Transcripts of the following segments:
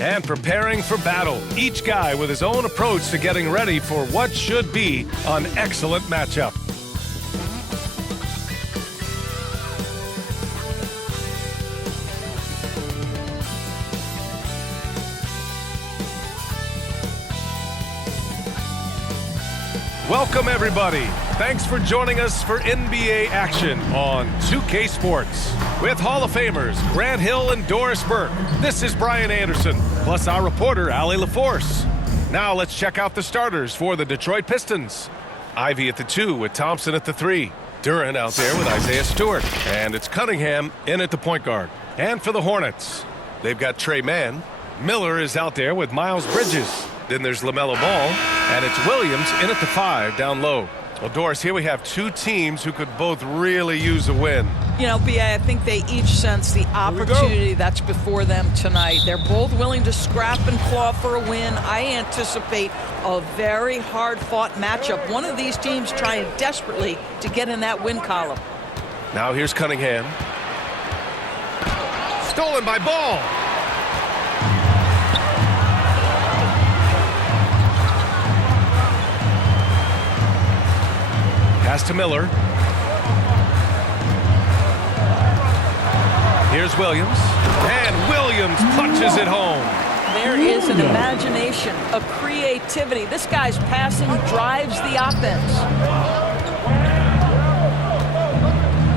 And preparing for battle, each guy with his own approach to getting ready for what should be an excellent matchup. Welcome, everybody. Thanks for joining us for NBA action on 2K Sports. With Hall of Famers Grant Hill and Doris Burke, this is Brian Anderson, plus our reporter, Allie LaForce. Now let's check out the starters for the Detroit Pistons. Ivy at the 2 with Thompson at the 3. Duran out there with Isaiah Stewart. And it's Cunningham in at the point guard. And for the Hornets, they've got Trey Mann. Miller is out there with Miles Bridges. Then there's LaMelo Ball, and it's Williams in at the 5 down low. Well, Doris, here we have two teams who could both really use a win. You know, B.A., I think they each sense the opportunity that's before them tonight. They're both willing to scrap and claw for a win. I anticipate a very hard-fought matchup. One of these teams trying desperately to get in that win column. Now here's Cunningham. Stolen by Ball. Pass to Miller. Here's Williams. And Williams punches it home. There is an imagination, a creativity. This guy's passing drives the offense.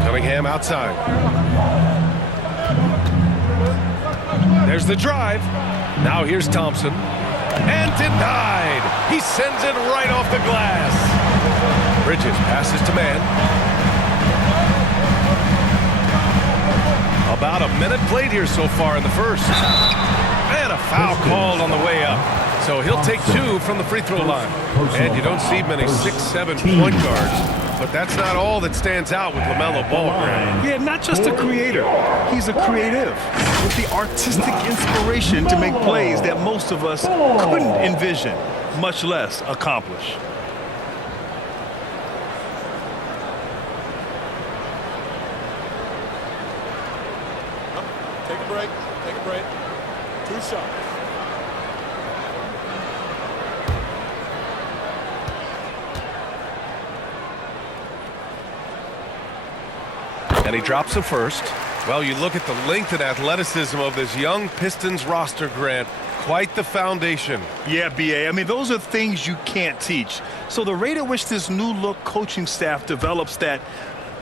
Cunningham outside. There's the drive. Now here's Thompson. And denied. He sends it right off the glass. Bridges passes to Mann. About a minute played here so far in the first. And a foul called on the way up. So he'll take 2 from the free throw line. And you don't see many 6'7" point guards. But that's not all that stands out with LaMelo Ball. Yeah, not just a creator. He's a creative with the artistic inspiration to make plays that most of us couldn't envision, much less accomplish. Take a break. 2 shots. And he drops the first. Well, you look at the length and athleticism of this young Pistons roster, Grant. Quite the foundation. Yeah, B.A. I mean, those are things you can't teach. So the rate at which this new-look coaching staff develops that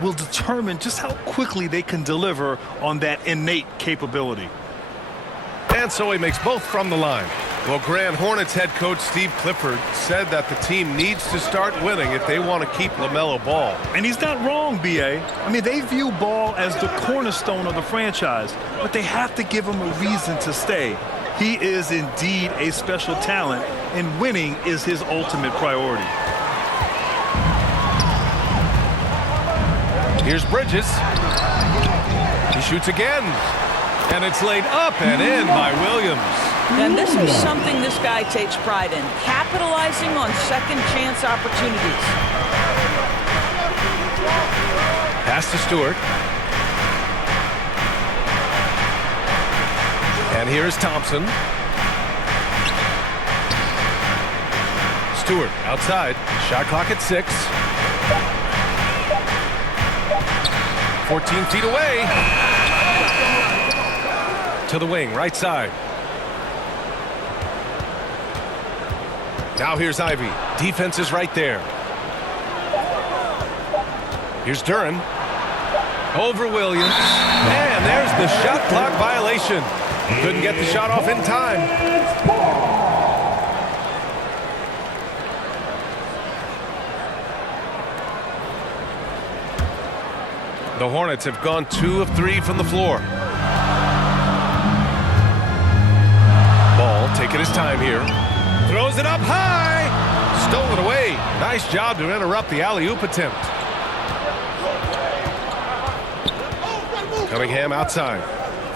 will determine just how quickly they can deliver on that innate capability. And so he makes both from the line. Well, Grant, Hornets head coach Steve Clifford said that the team needs to start winning if they want to keep LaMelo Ball. And he's not wrong, B.A. I mean, they view Ball as the cornerstone of the franchise, but they have to give him a reason to stay. He is indeed a special talent, and winning is his ultimate priority. Here's Bridges. He shoots again. And it's laid up and in by Williams. And this is something this guy takes pride in, capitalizing on second chance opportunities. Pass to Stewart. And here is Thompson. Stewart outside. Shot clock at 6. 14 feet away. To the wing, right side. Now here's Ivy. Defense is right there. Here's Duran. Over Williams. And there's the shot clock violation. Couldn't get the shot off in time. The Hornets have gone 2 of 3 from the floor. Ball taking his time here. Throws it up high. Stolen away. Nice job to interrupt the alley-oop attempt. Cunningham outside.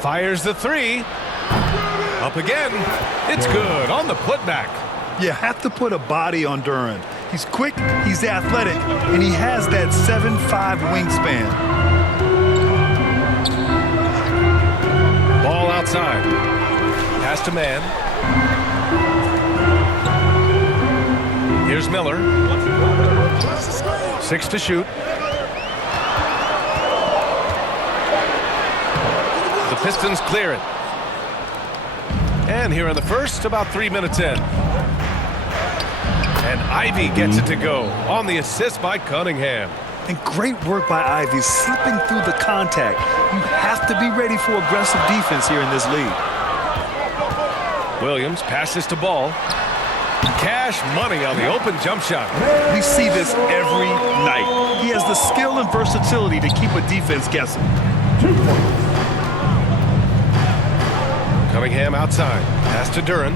Fires the 3. Up again. It's good on the putback. You have to put a body on Duran. He's quick, he's athletic, and he has that 7'5" wingspan. Ball outside. Pass to man. Here's Miller. 6 to shoot. The Pistons clear it. And here in the first, about 3 minutes in. And Ivy gets it to go on the assist by Cunningham. And great work by Ivy, slipping through the contact. You have to be ready for aggressive defense here in this league. Williams passes to Ball. Cash money on the open jump shot. We see this every night. He has the skill and versatility to keep a defense guessing. Cunningham outside. Pass to Duran.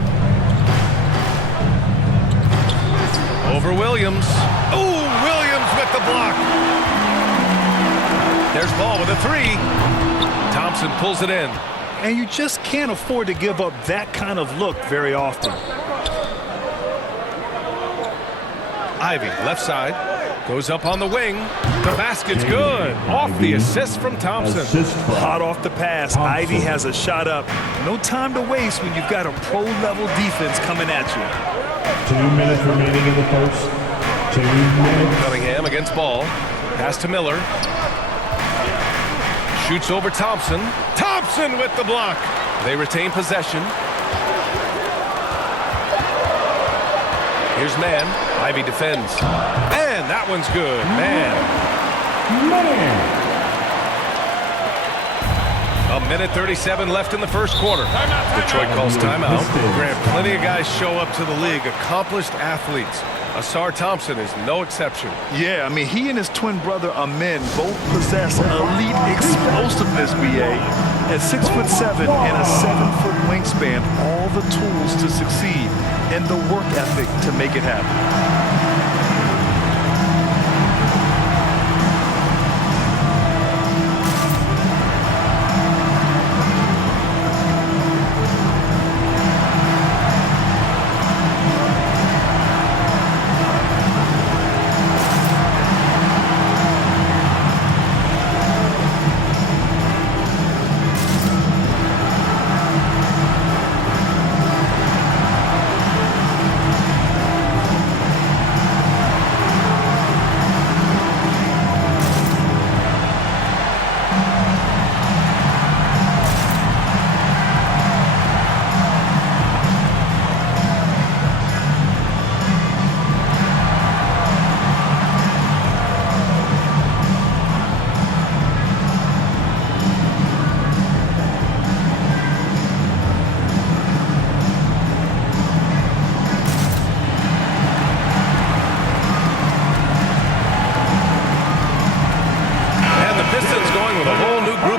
Over Williams. Oh, Williams with the block. There's Ball with a 3. Thompson pulls it in. And you just can't afford to give up that kind of look very often. Ivy, left side. Goes up on the wing. The basket's good. Off the assist from Thompson. Hot off the pass. Ivy has a shot up. No time to waste when you've got a pro-level defense coming at you. 2 minutes remaining in the first. 2 minutes. Cunningham against Ball. Pass to Miller. Shoots over Thompson. Thompson with the block. They retain possession. Here's Man. Ivy defends. And that one's good. Man. A minute 37 left in the first quarter. Detroit calls timeout. Grant, plenty of guys show up to the league, accomplished athletes. Asar Thompson is no exception. Yeah, I mean, he and his twin brother Amin both possess elite explosiveness, BA. At 6'7" and a 7-foot wingspan, all the tools to succeed and the work ethic to make it happen.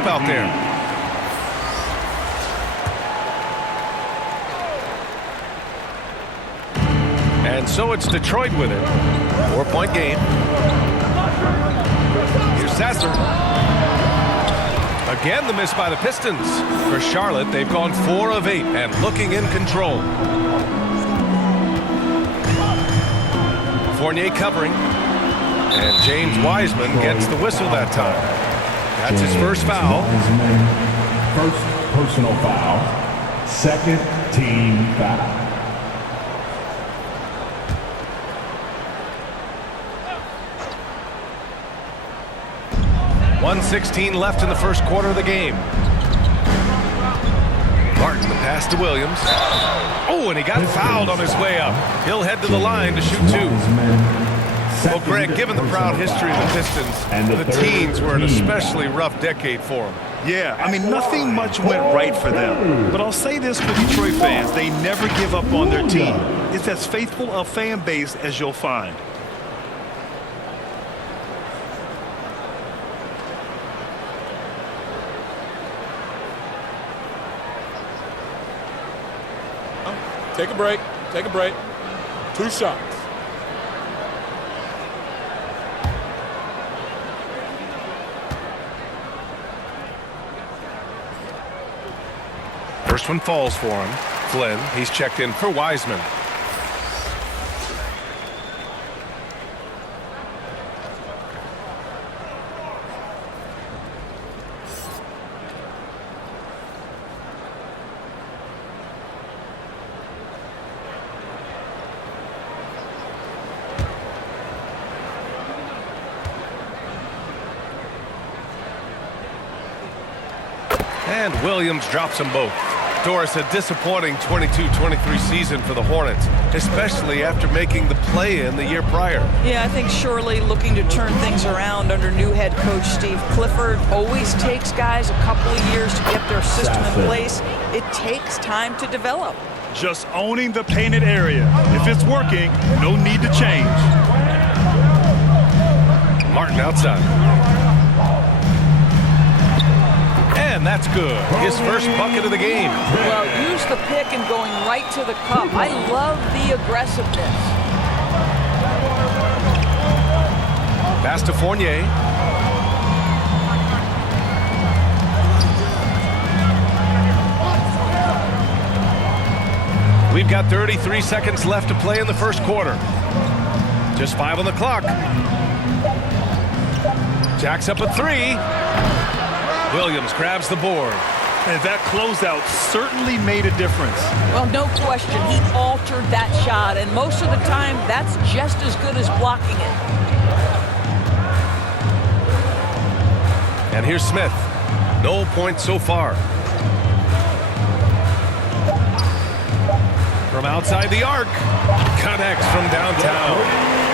Out there. And so it's Detroit with it. 4-point game. Here's Sasser. Again, the miss by the Pistons. For Charlotte, they've gone 4 of 8 and looking in control. Fournier covering. And James Wiseman gets the whistle that time. That's his first foul. First personal foul. Second team foul. .116 left in the first quarter of the game. Martin, the pass to Williams. Oh, and he got fouled on his way up. He'll head to the line to shoot 2. Well, Greg, given the proud history of the Pistons, the teens were an especially rough decade for them. Yeah, I mean, nothing much went right for them. But I'll say this for Detroit fans, they never give up on their team. It's as faithful a fan base as you'll find. Take a break. Take a break. 2 shots. First one falls for him. Flynn, he's checked in for Wiseman. And Williams drops them both. Doris, a disappointing 22-23 season for the Hornets, especially after making the play-in the year prior. Yeah, I think surely looking to turn things around under new head coach Steve Clifford. Always takes guys a couple of years to get their system in place. It takes time to develop. Just owning the painted area. If it's working, no need to change. Martin outside. And that's good. His first bucket of the game. Well, use the pick and going right to the cup. I love the aggressiveness. Pass to Fournier. We've got 33 seconds left to play in the first quarter. Just 5 on the clock. Jacks up a 3. Williams grabs the board. And that closeout certainly made a difference. Well, no question. He altered that shot, and most of the time, that's just as good as blocking it. And here's Smith. No points so far. From outside the arc. Connects from downtown.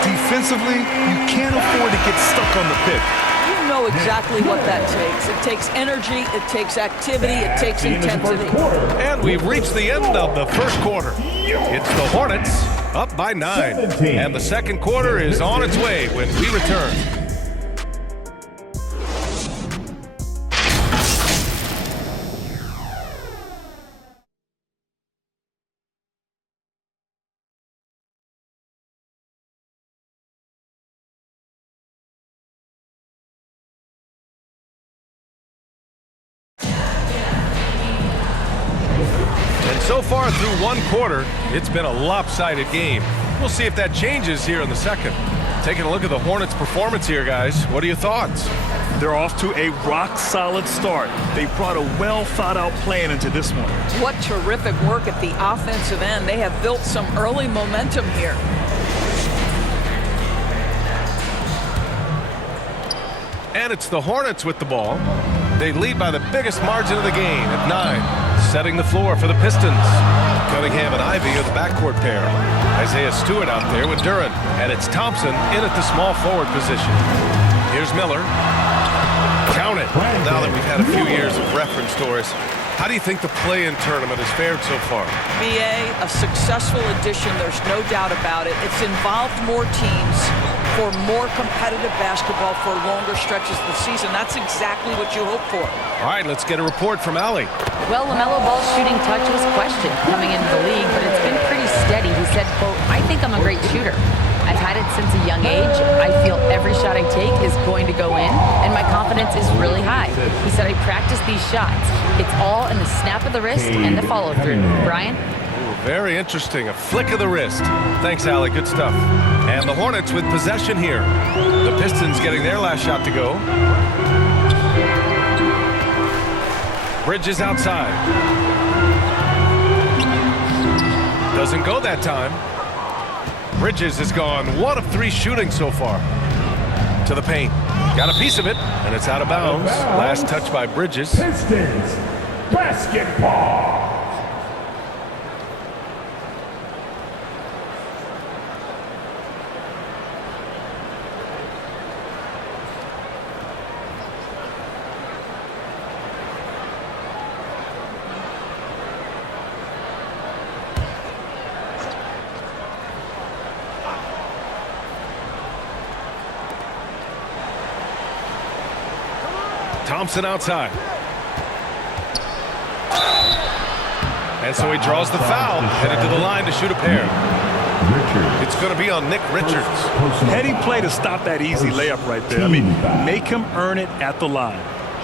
Defensively, you can't afford to get stuck on the pick. You know exactly what that takes. It takes energy, it takes activity, it takes intensity. And we've reached the end of the first quarter. It's the Hornets up by 9. And the second quarter is on its way when we return. So far through one quarter, it's been a lopsided game. We'll see if that changes here in the second. Taking a look at the Hornets' performance here, guys. What are your thoughts? They're off to a rock-solid start. They brought a well-thought-out plan into this one. What terrific work at the offensive end. They have built some early momentum here. And it's the Hornets with the ball. They lead by the biggest margin of the game at 9. Setting the floor for the Pistons. Cunningham and Ivy are the backcourt pair. Isaiah Stewart out there with Duran. And it's Thompson in at the small forward position. Here's Miller. Count it. Now that we've had a few years of reference, Doris, how do you think the play-in tournament has fared so far? BA, a successful addition, there's no doubt about it. It's involved more teams for more competitive basketball for longer stretches of the season. That's exactly what you hope for. All right, let's get a report from Allie. Well, LaMelo Ball's shooting touch was questioned coming into the league, but it's been pretty steady. He said, quote, "I think I'm a great shooter. I've had it since a young age. I feel every shot I take is going to go in, and my confidence is really high." He said, "I practice these shots. It's all in the snap of the wrist and the follow-through." Brian? Very interesting. A flick of the wrist. Thanks, Allie. Good stuff. And the Hornets with possession here. The Pistons getting their last shot to go. Bridges outside. Doesn't go that time. Bridges has gone 1 of 3 shooting so far. To the paint. Got a piece of it, and it's out of bounds. Last touch by Bridges. Pistons basketball. Thompson outside. And so he draws the foul, headed to the line to shoot a pair. It's going to be on Nick Richards. Heady play to stop that easy layup right there. I mean, make him earn it at the line.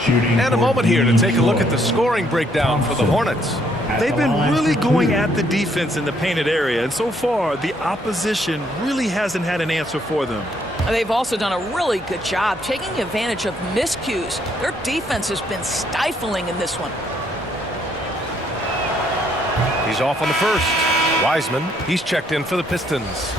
And a moment here to take a look at the scoring breakdown for the Hornets. They've been really going at the defense in the painted area, and so far, the opposition really hasn't had an answer for them. They've also done a really good job taking advantage of miscues. Their defense has been stifling in this one. He's off on the first. Wiseman, he's checked in for the Pistons.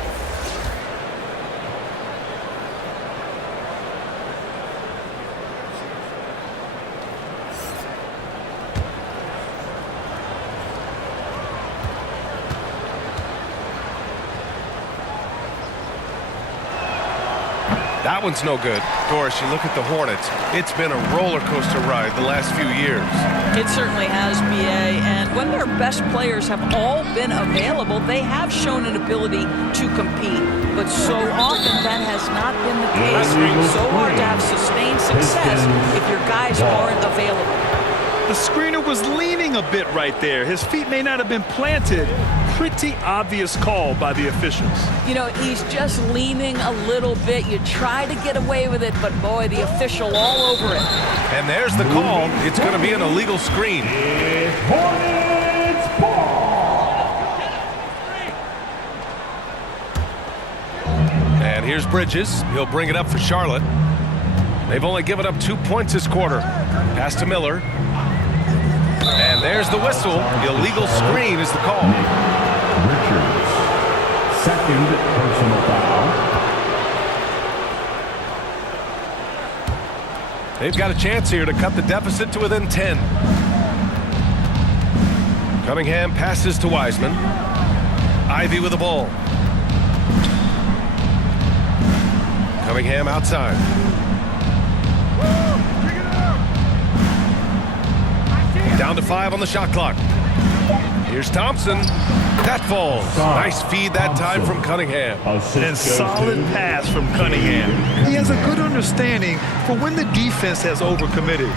That one's no good. Doris, you look at the Hornets. It's been a roller coaster ride the last few years. It certainly has, BA. And when their best players have all been available, they have shown an ability to compete. But so often that has not been the case. So hard to have sustained success if your guys aren't available. The screener was leaning a bit right there. His feet may not have been planted. Pretty obvious call by the officials. You know, he's just leaning a little bit. You try to get away with it, but boy, the official all over it. And there's the call. It's going to be an illegal screen. Hornets ball. And here's Bridges. He'll bring it up for Charlotte. They've only given up 2 points this quarter. Pass to Miller. And there's the whistle. Illegal screen is the call. Richards, second personal foul. They've got a chance here to cut the deficit to within 10. Cunningham passes to Wiseman. Ivy with the ball. Cunningham outside. Down to 5 on the shot clock. Here's Thompson. That falls. Nice feed that time from Cunningham. And solid pass from Cunningham. He has a good understanding for when the defense has overcommitted.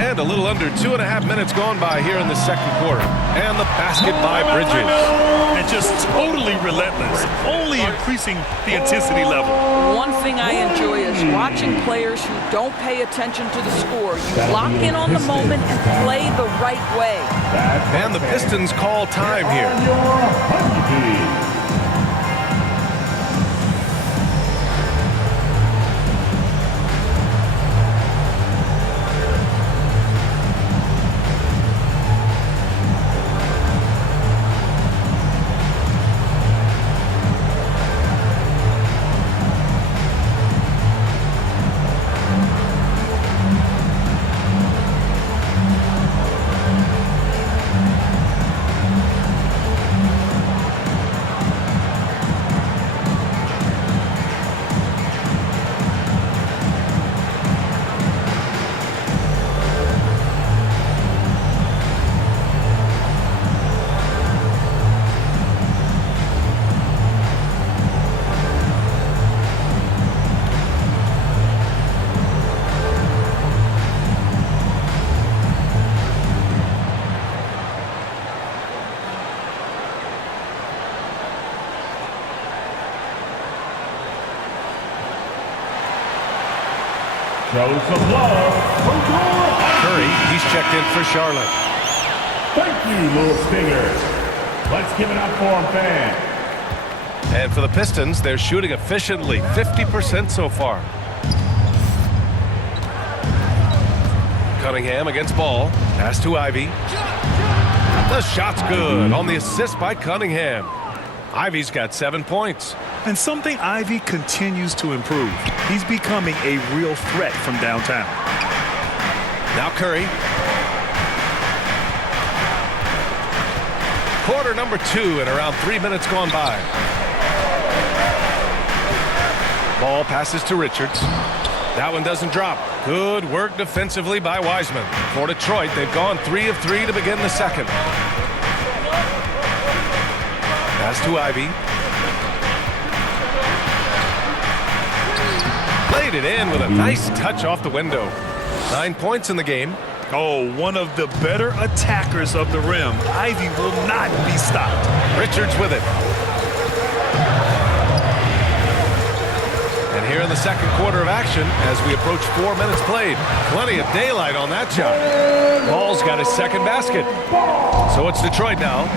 And a little under 2.5 minutes gone by here in the second quarter. And the basket by Bridges. And just totally relentless, only increasing the intensity level. One thing I enjoy is watching players who don't pay attention to the score. You lock in on the moment and play the right way. And the Pistons call time here. Show some love. Curry, he's checked in for Charlotte. Thank you, little Stingers. Let's give it up for them, fans. And for the Pistons, they're shooting efficiently, 50% so far. Cunningham against Ball. Pass to Ivy. The shot's good on the assist by Cunningham. Ivy's got 7 points. And something Ivy continues to improve. He's becoming a real threat from downtown. Now Curry. Quarter number 2 and around 3 minutes gone by. Ball passes to Richards. That one doesn't drop. Good work defensively by Wiseman. For Detroit, they've gone 3 of 3 to begin the second. Pass to Ivy. Played it in with a nice touch off the window. 9 points in the game. Oh, one of the better attackers of the rim. Ivy will not be stopped. Richards with it. And here in the second quarter of action, as we approach 4 minutes played, plenty of daylight on that shot. Ball's got his second basket. So it's Detroit now.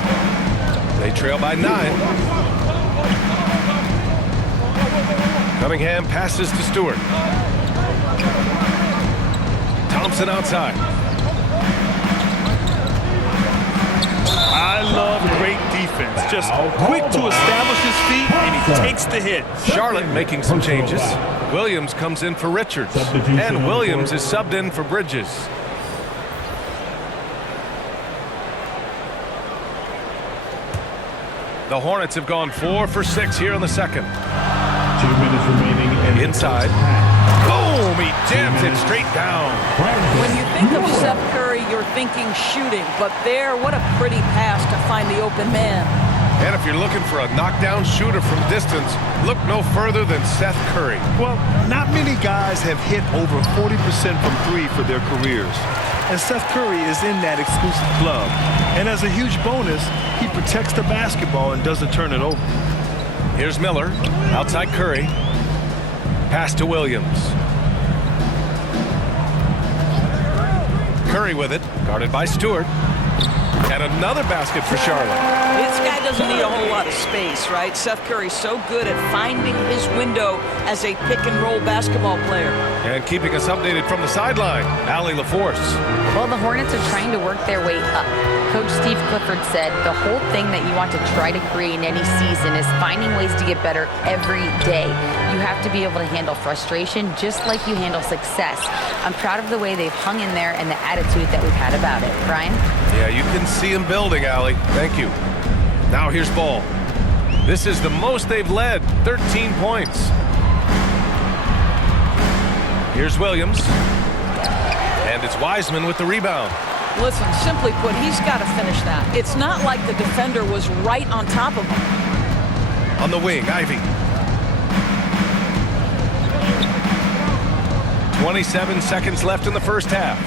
They trail by 9. Cunningham passes to Stewart. Thompson outside. I love great defense. Just quick to establish his feet, and he takes the hit. Charlotte making some changes. Williams comes in for Richards. And Williams is subbed in for Bridges. The Hornets have gone 4 for 6 here in the second. 2 minutes remaining. And inside. Boom! He jams it straight down. When you think of Seth Curry, you're thinking shooting. But there, what a pretty pass to find the open man. And if you're looking for a knockdown shooter from distance, look no further than Seth Curry. Well, not many guys have hit over 40% from 3 for their careers. And Seth Curry is in that exclusive club. And as a huge bonus, he protects the basketball and doesn't turn it over. Here's Miller, outside Curry. Pass to Williams. Curry with it, guarded by Stewart. And another basket for Charlotte. This guy doesn't need a whole lot of space, right? Seth Curry's so good at finding his window as a pick-and-roll basketball player. And keeping us updated from the sideline, Allie LaForce. Well, the Hornets are trying to work their way up. Coach Steve Clifford said the whole thing that you want to try to create in any season is finding ways to get better every day. You have to be able to handle frustration just like you handle success. I'm proud of the way they've hung in there and the attitude that we've had about it. Brian? Yeah, you can see him building, Allie. Thank you. Now here's Ball. This is the most they've led, 13 points. Here's Williams. And it's Wiseman with the rebound. Listen, simply put, he's got to finish that. It's not like the defender was right on top of him. On the wing, Ivy. 27 seconds left in the first half.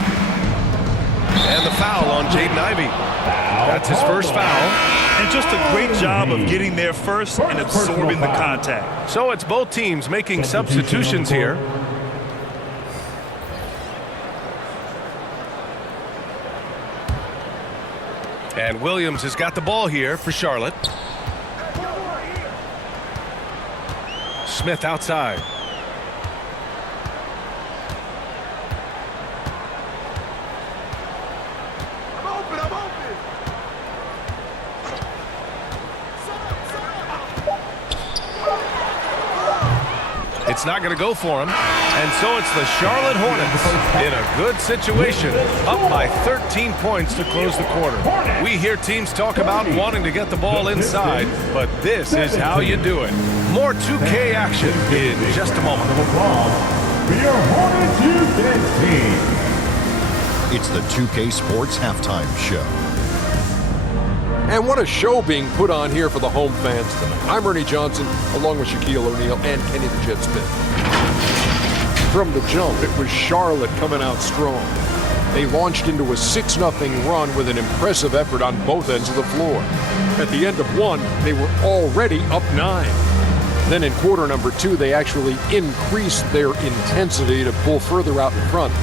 And the foul on Jaden Ivey. That's his first foul. And just a great job of getting there first and absorbing the contact. So it's both teams making substitutions here. And Williams has got the ball here for Charlotte. Smith outside. It's not going to go for him. And so it's the Charlotte Hornets in a good situation, up by 13 points to close the quarter. We hear teams talk about wanting to get the ball inside, but this is how you do it. More 2K action in just a moment. For your Hornets USA team. It's the 2K Sports Halftime Show. And what a show being put on here for the home fans tonight. I'm Ernie Johnson, along with Shaquille O'Neal and Kenny the Jet Smith. From the jump, it was Charlotte coming out strong. They launched into a 6-0 run with an impressive effort on both ends of the floor. At the end of one, they were already up 9. Then in quarter number 2, they actually increased their intensity to pull further out in front,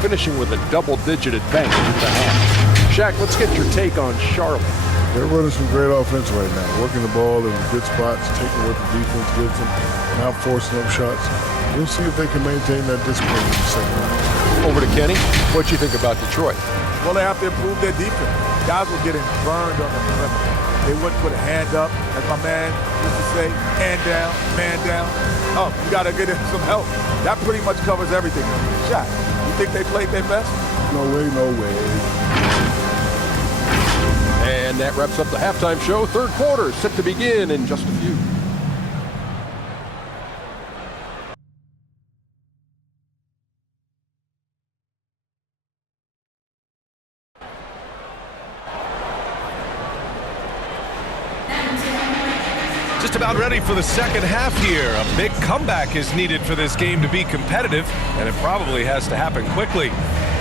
finishing with a double-digit advantage at the half. Shaq, let's get your take on Charlotte. They're running some great offense right now, working the ball in good spots, taking what the defense gives them, not forcing up shots. We'll see if they can maintain that discipline in the second round. Over to Kenny. What do you think about Detroit? Well, they have to improve their defense. Guys were getting burned on the perimeter. They wouldn't put a hand up, as my man used to say, hand down, man down. Oh, you got to get him some help. That pretty much covers everything. Shaq, you think they played their best? No way, no way. And that wraps up the halftime show. Third quarter set to begin in just a few. Just about ready for the second half here. A big comeback is needed for this game to be competitive, and it probably has to happen quickly.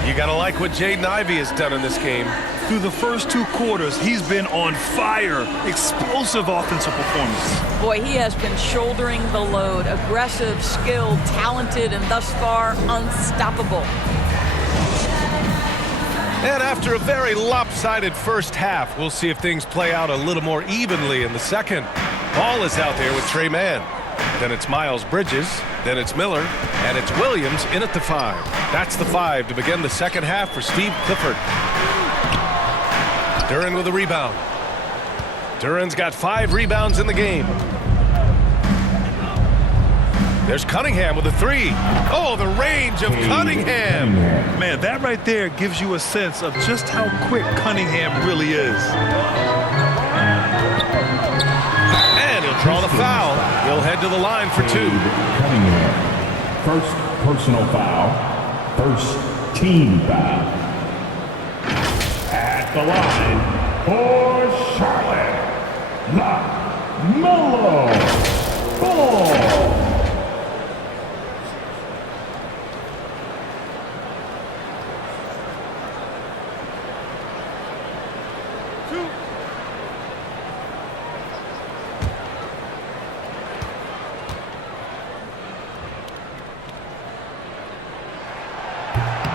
You got to like what Jaden Ivey has done in this game. Through the first 2 quarters, he's been on fire. Explosive offensive performance. Boy, he has been shouldering the load. Aggressive, skilled, talented, and thus far unstoppable. And after a very lopsided first half, we'll see if things play out a little more evenly in the second. Ball is out there with Trey Mann. Then it's Miles Bridges. Then it's Miller. And it's Williams in at the 5. That's the 5 to begin the second half for Steve Clifford. Duren with a rebound. Duren's got 5 rebounds in the game. There's Cunningham with a 3. Oh, the range of Cunningham. Man, that right there gives you a sense of just how quick Cunningham really is. Draw the foul. He'll head to the line for 2. Cunningham. First personal foul. First team foul. At the line for Charlotte, LaMelo Ball.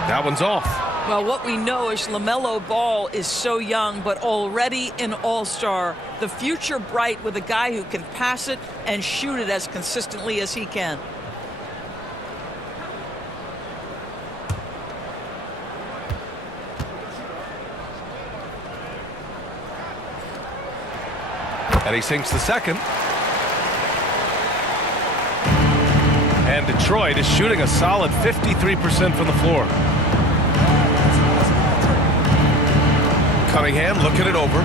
That one's off. Well, what we know is LaMelo Ball is so young, but already an all-star. The future bright with a guy who can pass it and shoot it as consistently as he can. And he sinks the second. And Detroit is shooting a solid 53% from the floor. Cunningham looking it over.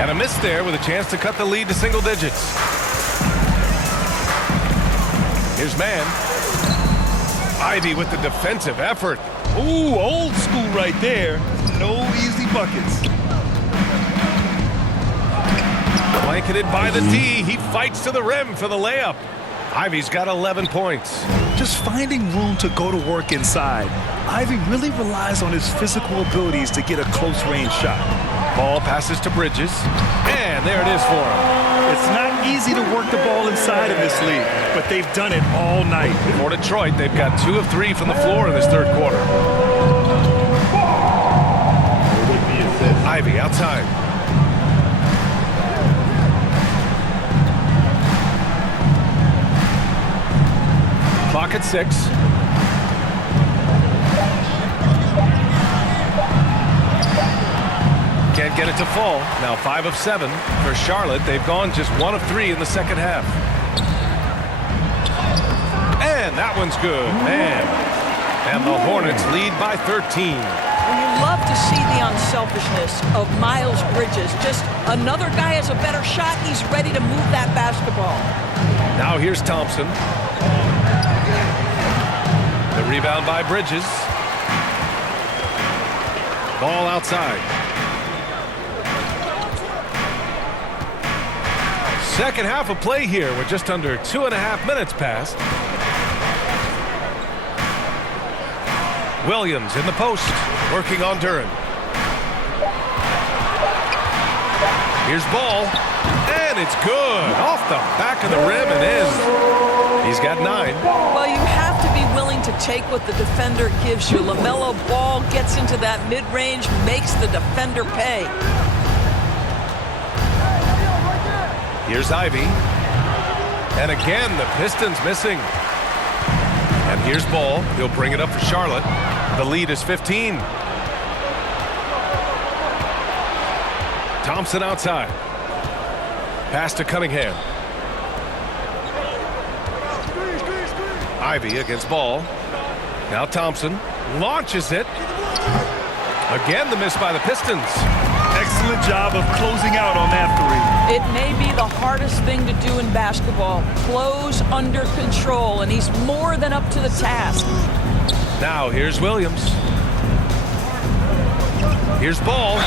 And a miss there with a chance to cut the lead to single digits. Here's man. Ivy with the defensive effort. Ooh, old school right there. No easy buckets. Blanketed by the D. He fights to the rim for the layup. Ivy's got 11 points. Just finding room to go to work inside. Ivy really relies on his physical abilities to get a close-range shot. Ball passes to Bridges. And there it is for him. It's not easy to work the ball inside in this league, but they've done it all night. For Detroit, they've got 2 of 3 from the floor in this third quarter. Ivy outside. Clock at 6. Can't get it to fall. Now 5 of 7 for Charlotte. They've gone just 1 of 3 in the second half. And that one's good, man. And the Hornets lead by 13. And you love to see the unselfishness of Miles Bridges. Just another guy has a better shot. He's ready to move that basketball. Now here's Thompson. The rebound by Bridges. Ball outside. Second half of play here with just under 2.5 minutes passed. Williams in the post, working on Duran. Here's Ball, and it's good. Off the back of the rim and in. He's got 9. Well, you have to be willing to take what the defender gives you. LaMelo Ball gets into that mid-range, makes the defender pay. Here's Ivy. And again, the Pistons missing. And here's Ball. He'll bring it up for Charlotte. The lead is 15. Thompson outside. Pass to Cunningham. Ivy against Ball. Now Thompson launches it. Again, the miss by the Pistons. Excellent job of closing out on that 3. It may be the hardest thing to do in basketball. Close under control, and he's more than up to the task. Now here's Williams. Here's Ball.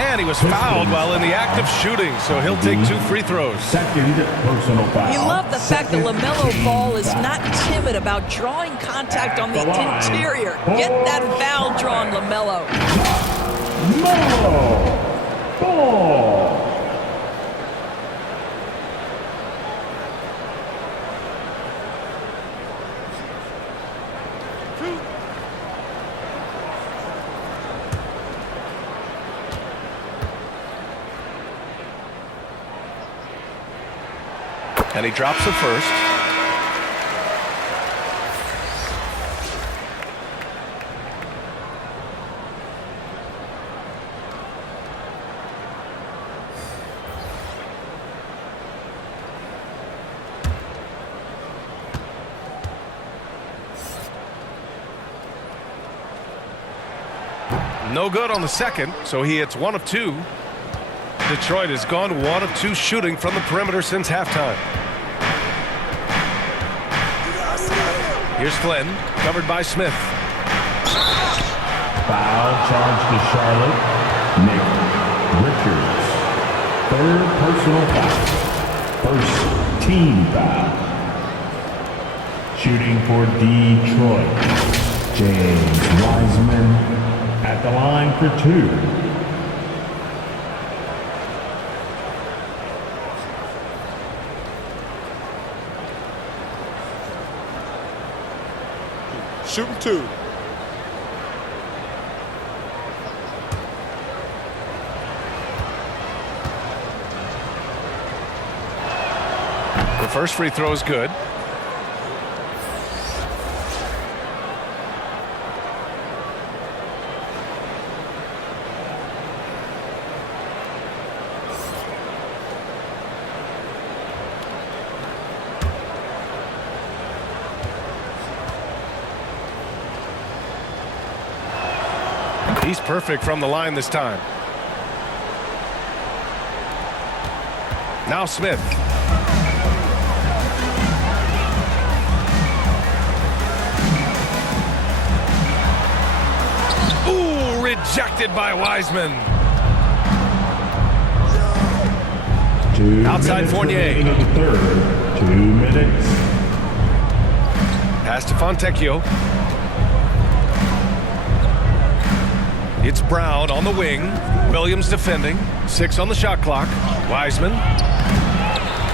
And he was fouled while in the act of shooting, so he'll take 2 free throws. Second personal foul. You love the fact that LaMelo Ball is not timid about drawing contact on the interior. Get that foul drawn, LaMelo. LaMelo Ball. And he drops the first. No good on the second, so he hits 1 of 2. Detroit has gone 1 of 2 shooting from the perimeter since halftime. Here's Flynn, covered by Smith. Foul charge to Charlotte. Nick Richards. 3rd personal foul. 1st team foul. Shooting for Detroit. James Wiseman at the line for 2. Shooting 2. The first free throw is good. He's perfect from the line this time. Now Smith. Ooh, rejected by Wiseman. Outside Fournier. 2 minutes. Pass to Fontecchio. It's Brown on the wing. Williams defending. 6 on the shot clock. Wiseman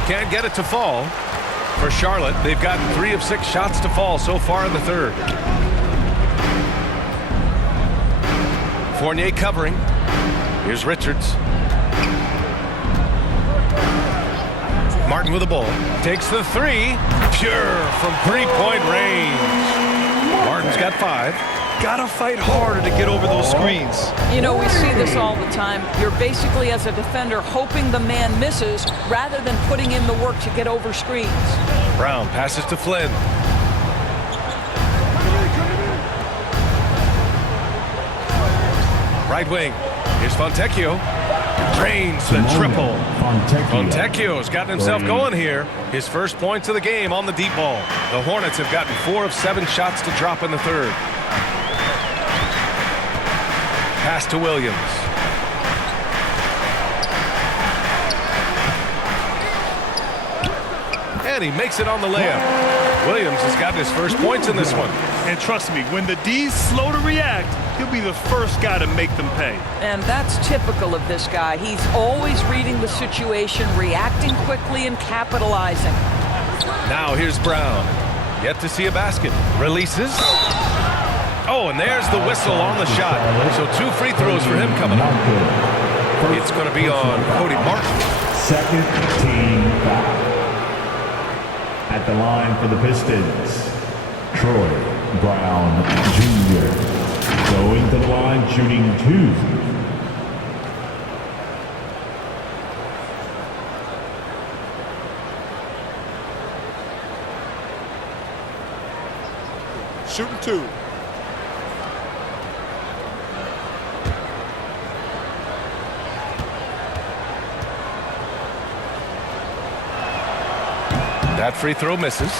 can't get it to fall. For Charlotte, they've gotten 3 of 6 shots to fall so far in the third. Fournier covering. Here's Richards. Martin with the ball. Takes the 3. Pure from 3-point range. Martin's got 5. Gotta fight harder to get over those screens. You know, we see this all the time. You're basically, as a defender, hoping the man misses rather than putting in the work to get over screens. Brown passes to Flynn. Right wing. Here's Fontecchio. Drains the triple. Fontecchio's gotten himself going here. His first points of the game on the deep ball. The Hornets have gotten 4 of 7 shots to drop in the third. Pass to Williams. And he makes it on the layup. Williams has gotten his first points in this one. And trust me, when the D's slow to react, he'll be the first guy to make them pay. And that's typical of this guy. He's always reading the situation, reacting quickly, and capitalizing. Now here's Brown. Yet to see a basket. Releases. Oh, and there's the whistle on the shot. So 2 free throws for him coming up. It's going to be on Cody Martin. 2nd team foul. At the line for the Pistons, Troy Brown Jr. Going to the line, shooting 2. Shooting 2. That free throw misses.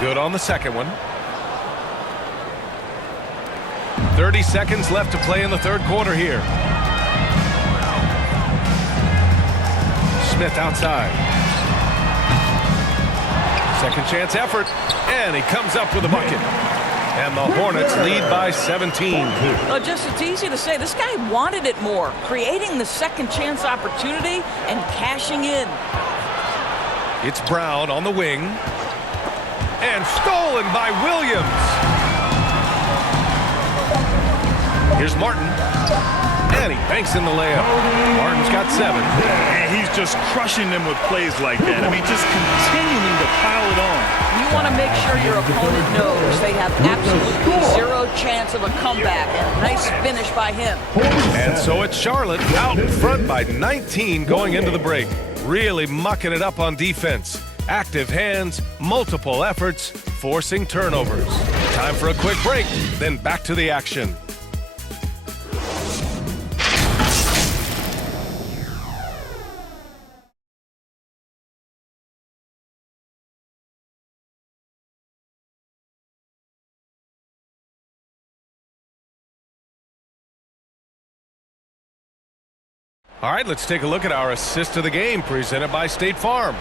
Good on the second one. 30 seconds left to play in the third quarter here. Smith outside. Second chance effort. And he comes up with a bucket. And the Hornets lead by 17. Just it's easy to say. This guy wanted it more. Creating the second chance opportunity and cashing in. It's Brown on the wing. And stolen by Williams. Here's Martin. And he banks in the layup. Martin's got 7. And he's just crushing them with plays like that. I mean, just continuing to pile it on. You want to make sure your opponent knows they have absolutely zero chance of a comeback. And nice finish by him. And so it's Charlotte out in front by 19 going into the break. Really mucking it up on defense. Active hands, multiple efforts, forcing turnovers. Time for a quick break, then back to the action. All right, let's take a look at our assist of the game presented by State Farm.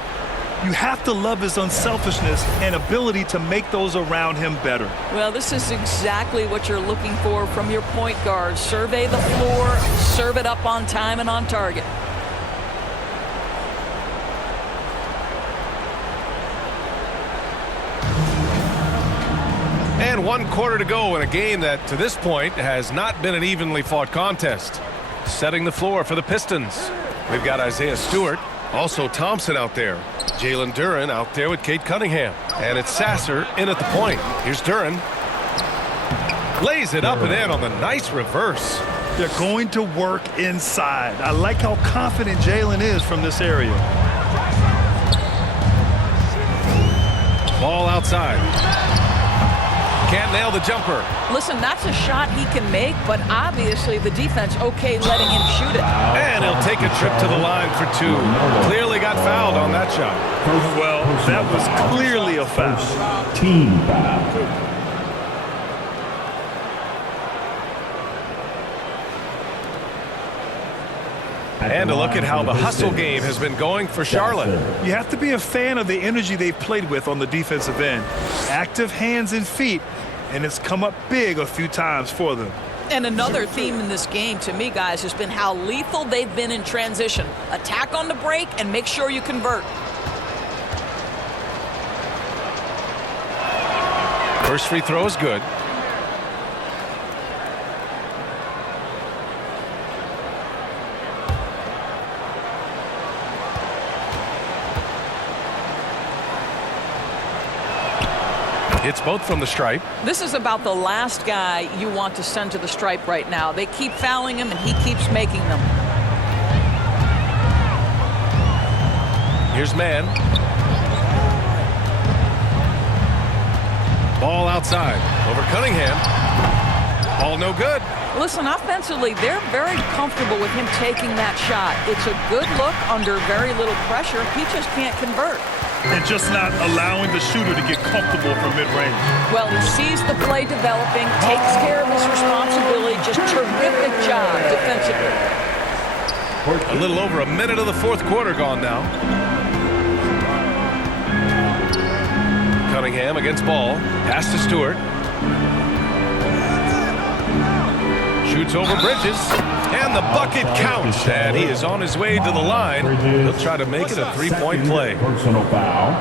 You have to love his unselfishness and ability to make those around him better. Well, this is exactly what you're looking for from your point guard. Survey the floor, serve it up on time and on target. And 1 quarter to go in a game that, to this point, has not been an evenly fought contest. Setting the floor for the Pistons. We've got Isaiah Stewart, also Thompson out there. Jalen Duren out there with Cade Cunningham. And it's Sasser in at the point. Here's Duren. Lays it up and in on the nice reverse. They're going to work inside. I like how confident Jalen is from this area. Ball outside. Can't nail the jumper. Listen, that's a shot he can make, but obviously the defense okay letting him shoot it. And he'll take a trip to the line for 2. Clearly got fouled on that shot. Well, that was clearly a foul. Team foul. And a look at how the hustle game has been going for Charlotte. You have to be a fan of the energy they've played with on the defensive end. Active hands and feet, and it's come up big a few times for them. And another theme in this game to me, guys, has been how lethal they've been in transition. Attack on the break and make sure you convert. First free throw is good. It's both from the stripe. This is about the last guy you want to send to the stripe right now. They keep fouling him, and he keeps making them. Here's man. Ball outside. Over Cunningham. Ball no good. Listen, offensively, they're very comfortable with him taking that shot. It's a good look under very little pressure. He just can't convert. And just not allowing the shooter to get comfortable from mid-range. Well, he sees the play developing, takes care of his responsibility. Just terrific job defensively. A little over a minute of the fourth quarter gone now. Cunningham against ball. Pass to Stewart. Shoots over Bridges. And the bucket counts. And he is on his way to the line. He'll try to make it a three-point play. Personal foul.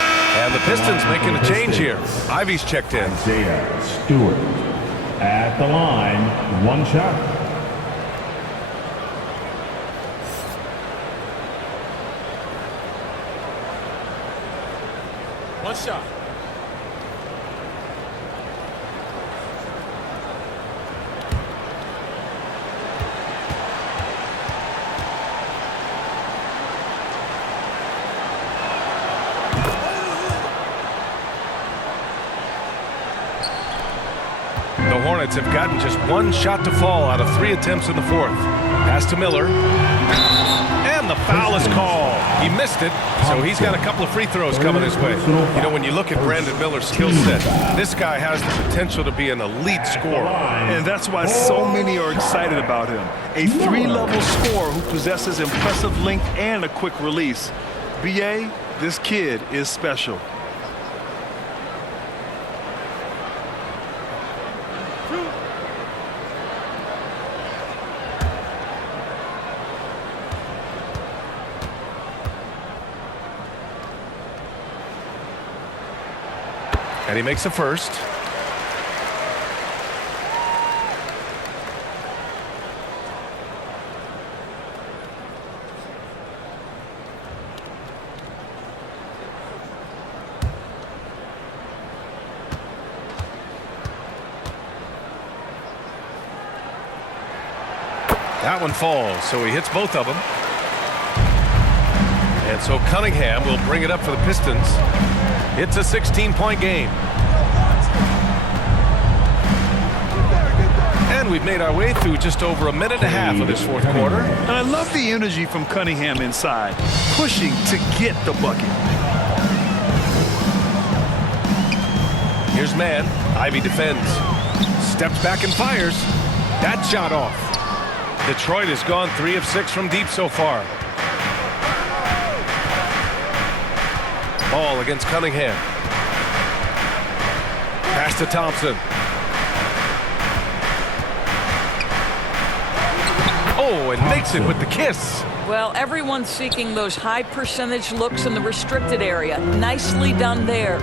And the Pistons making a change here. Ivy's checked in. Isaiah Stewart at the line. 1 shot. One shot. The Hornets have gotten just 1 shot to fall out of 3 attempts in the fourth. Pass to Miller. And the foul is called. He missed it, so he's got a couple of free throws coming his way. You know, when you look at Brandon Miller's skill set, this guy has the potential to be an elite scorer. And that's why so many are excited about him. A 3-level scorer who possesses impressive length and a quick release. BA, this kid is special. And he makes a first. That one falls, so he hits both of them. And so Cunningham will bring it up for the Pistons. It's a 16-point game. And we've made our way through just over a minute and a half of this fourth quarter. And I love the energy from Cunningham inside, pushing to get the bucket. Here's man. Ivy defends. Steps back and fires. That shot off. Detroit has gone 3 of 6 from deep so far. Ball against Cunningham. Pass to Thompson. Oh, and makes it with the kiss. Well, everyone's seeking those high percentage looks in the restricted area. Nicely done there.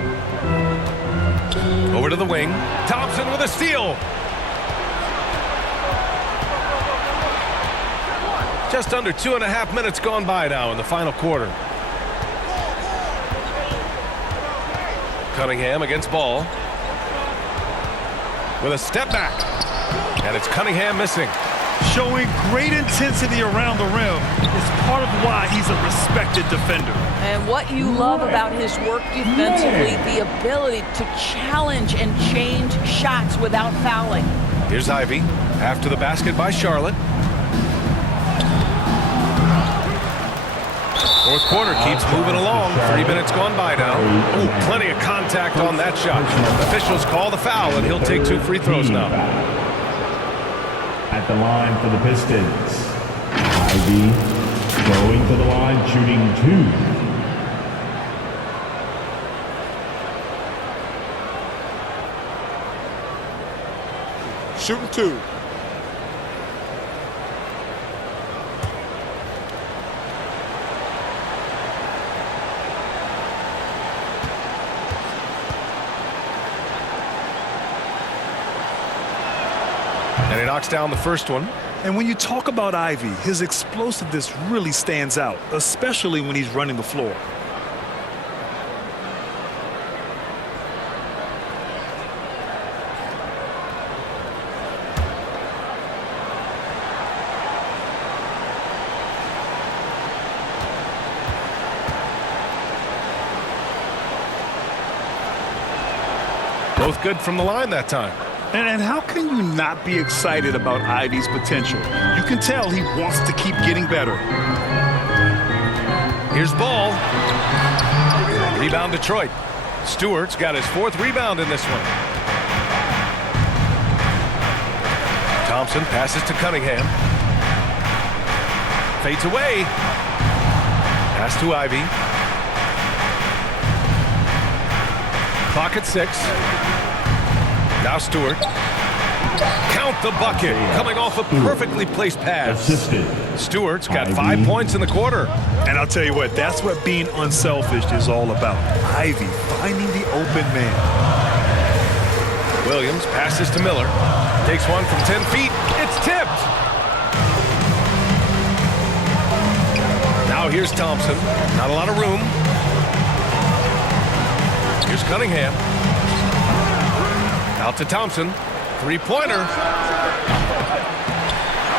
Over to the wing. Thompson with a steal. Just under 2.5 minutes gone by now in the final quarter. Cunningham against Ball. With a step back. And it's Cunningham missing. Showing great intensity around the rim is part of why he's a respected defender. And what you love about his work defensively, the ability to challenge and change shots without fouling. Here's Ivy after the basket by Charlotte. Fourth quarter keeps moving along. 3 minutes gone by now. Ooh, plenty of contact on that shot. Officials call the foul, and he'll take 2 free throws now. At the line for the Pistons, Ivy going to the line, shooting 2. Shooting 2. And he knocks down the first one. And when you talk about Ivy, his explosiveness really stands out, especially when he's running the floor. Both good from the line that time. And how can you not be excited about Ivy's potential? You can tell he wants to keep getting better. Here's Ball. Rebound Detroit. Stewart's got his 4th rebound in this one. Thompson passes to Cunningham. Fades away. Pass to Ivy. Clock at 6. Now Stewart. Count the bucket. Coming off a perfectly placed pass. Stewart's got 5 points in the quarter. And I'll tell you what, that's what being unselfish is all about. Ivy finding the open man. Williams passes to Miller. Takes one from 10 feet. It's tipped. Now here's Thompson. Not a lot of room. Here's Cunningham. Out to Thompson. 3-pointer.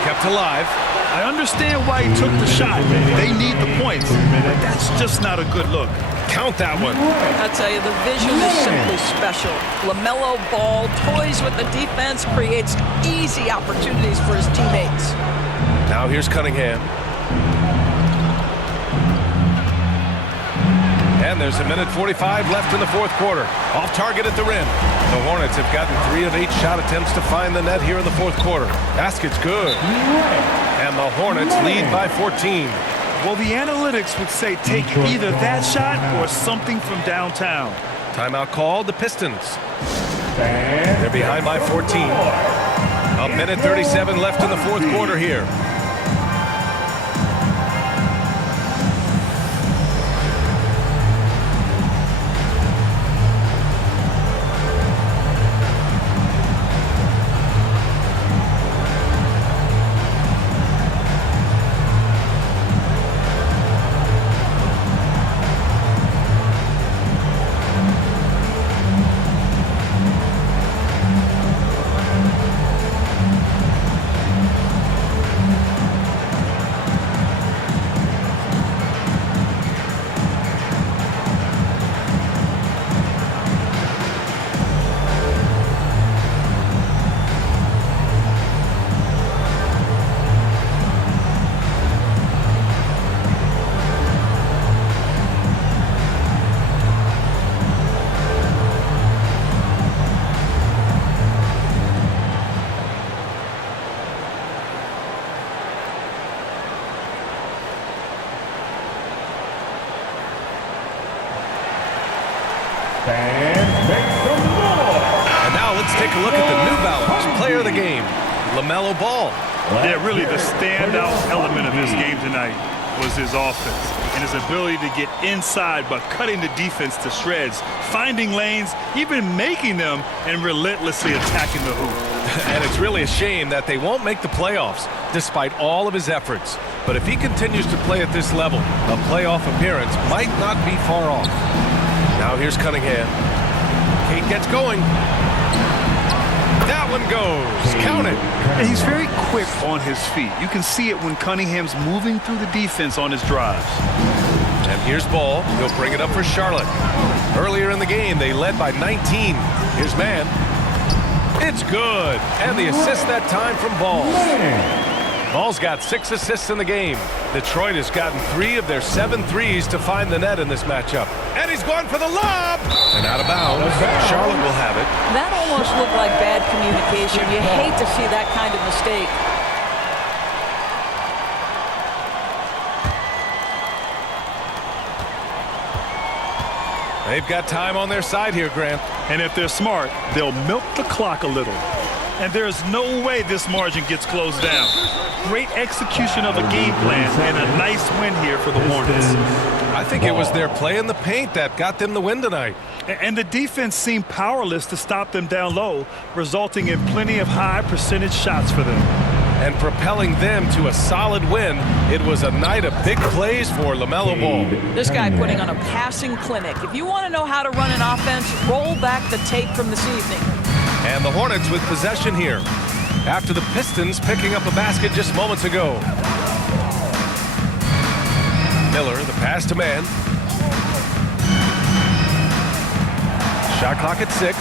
Kept alive. I understand why he took the shot. They need the points, but that's just not a good look. Count that one. I tell you, the vision is simply special. LaMelo Ball toys with the defense, creates easy opportunities for his teammates. Now here's Cunningham. And there's a minute 45 left in the fourth quarter. Off target at the rim. The Hornets have gotten 3 of 8 shot attempts to find the net here in the fourth quarter. Basket's good. And the Hornets lead by 14. Well, the analytics would say take either that shot or something from downtown. Timeout called. The Pistons. They're behind by 14. A minute 37 left in the fourth quarter here. Fans make some noise. And now let's take a look at the New Balance player of the game, LaMelo Ball. Yeah, really the standout element of this game tonight was his offense and his ability to get inside by cutting the defense to shreds, finding lanes, even making them, and relentlessly attacking the hoop. And it's really a shame that they won't make the playoffs despite all of his efforts. But if he continues to play at this level, a playoff appearance might not be far off. Now here's Cunningham. Kate gets going. That one goes. Count it. And he's very quick on his feet. You can see it when Cunningham's moving through the defense on his drives. And here's Ball. He'll bring it up for Charlotte. Earlier in the game, they led by 19. Here's Man. It's good. And the assist that time from Ball. Ball's got 6 assists in the game. Detroit has gotten 3 of their 7 threes to find the net in this matchup. And he's going for the lob. And out of bounds. Charlotte will have it. That almost looked like bad communication. You hate to see that kind of mistake. They've got time on their side here, Grant. And if they're smart, they'll milk the clock a little. And there's no way this margin gets closed down. Great execution of a game plan and a nice win here for the Hornets. I think it was their play in the paint that got them the win tonight. And the defense seemed powerless to stop them down low, resulting in plenty of high percentage shots for them. And propelling them to a solid win. It was a night of big plays for LaMelo Ball. This guy putting on a passing clinic. If you want to know how to run an offense, roll back the tape from this evening. And the Hornets with possession here after the Pistons picking up a basket just moments ago. Miller, the pass to Man. Shot clock at 6.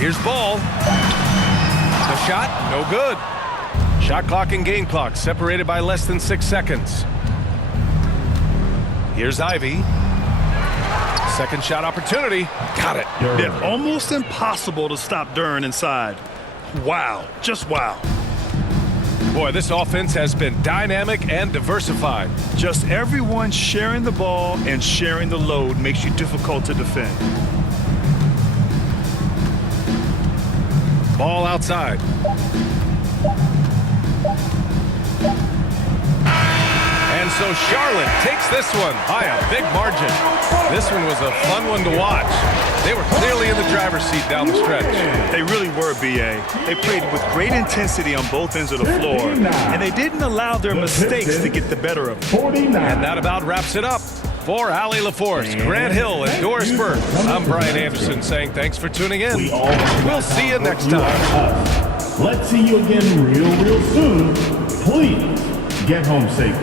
Here's Ball. The shot, no good. Shot clock and game clock separated by less than 6 seconds. Here's Ivy. Second shot opportunity. Got it. Yeah, almost impossible to stop Dern inside. Wow. Just wow. Boy, this offense has been dynamic and diversified. Just everyone sharing the ball and sharing the load makes you difficult to defend. Ball outside. And so Charlotte takes this one by a big margin. This one was a fun one to watch. They were clearly in the driver's seat down the stretch. They really were, B.A. They played with great intensity on both ends of the floor, and they didn't allow their mistakes to get the better of them. And that about wraps it up. For Allie LaForce, Grant Hill, and Doris Burke, I'm Brian Anderson saying thanks for tuning in. We'll see you next time. Let's see you again real soon. Please get home safe.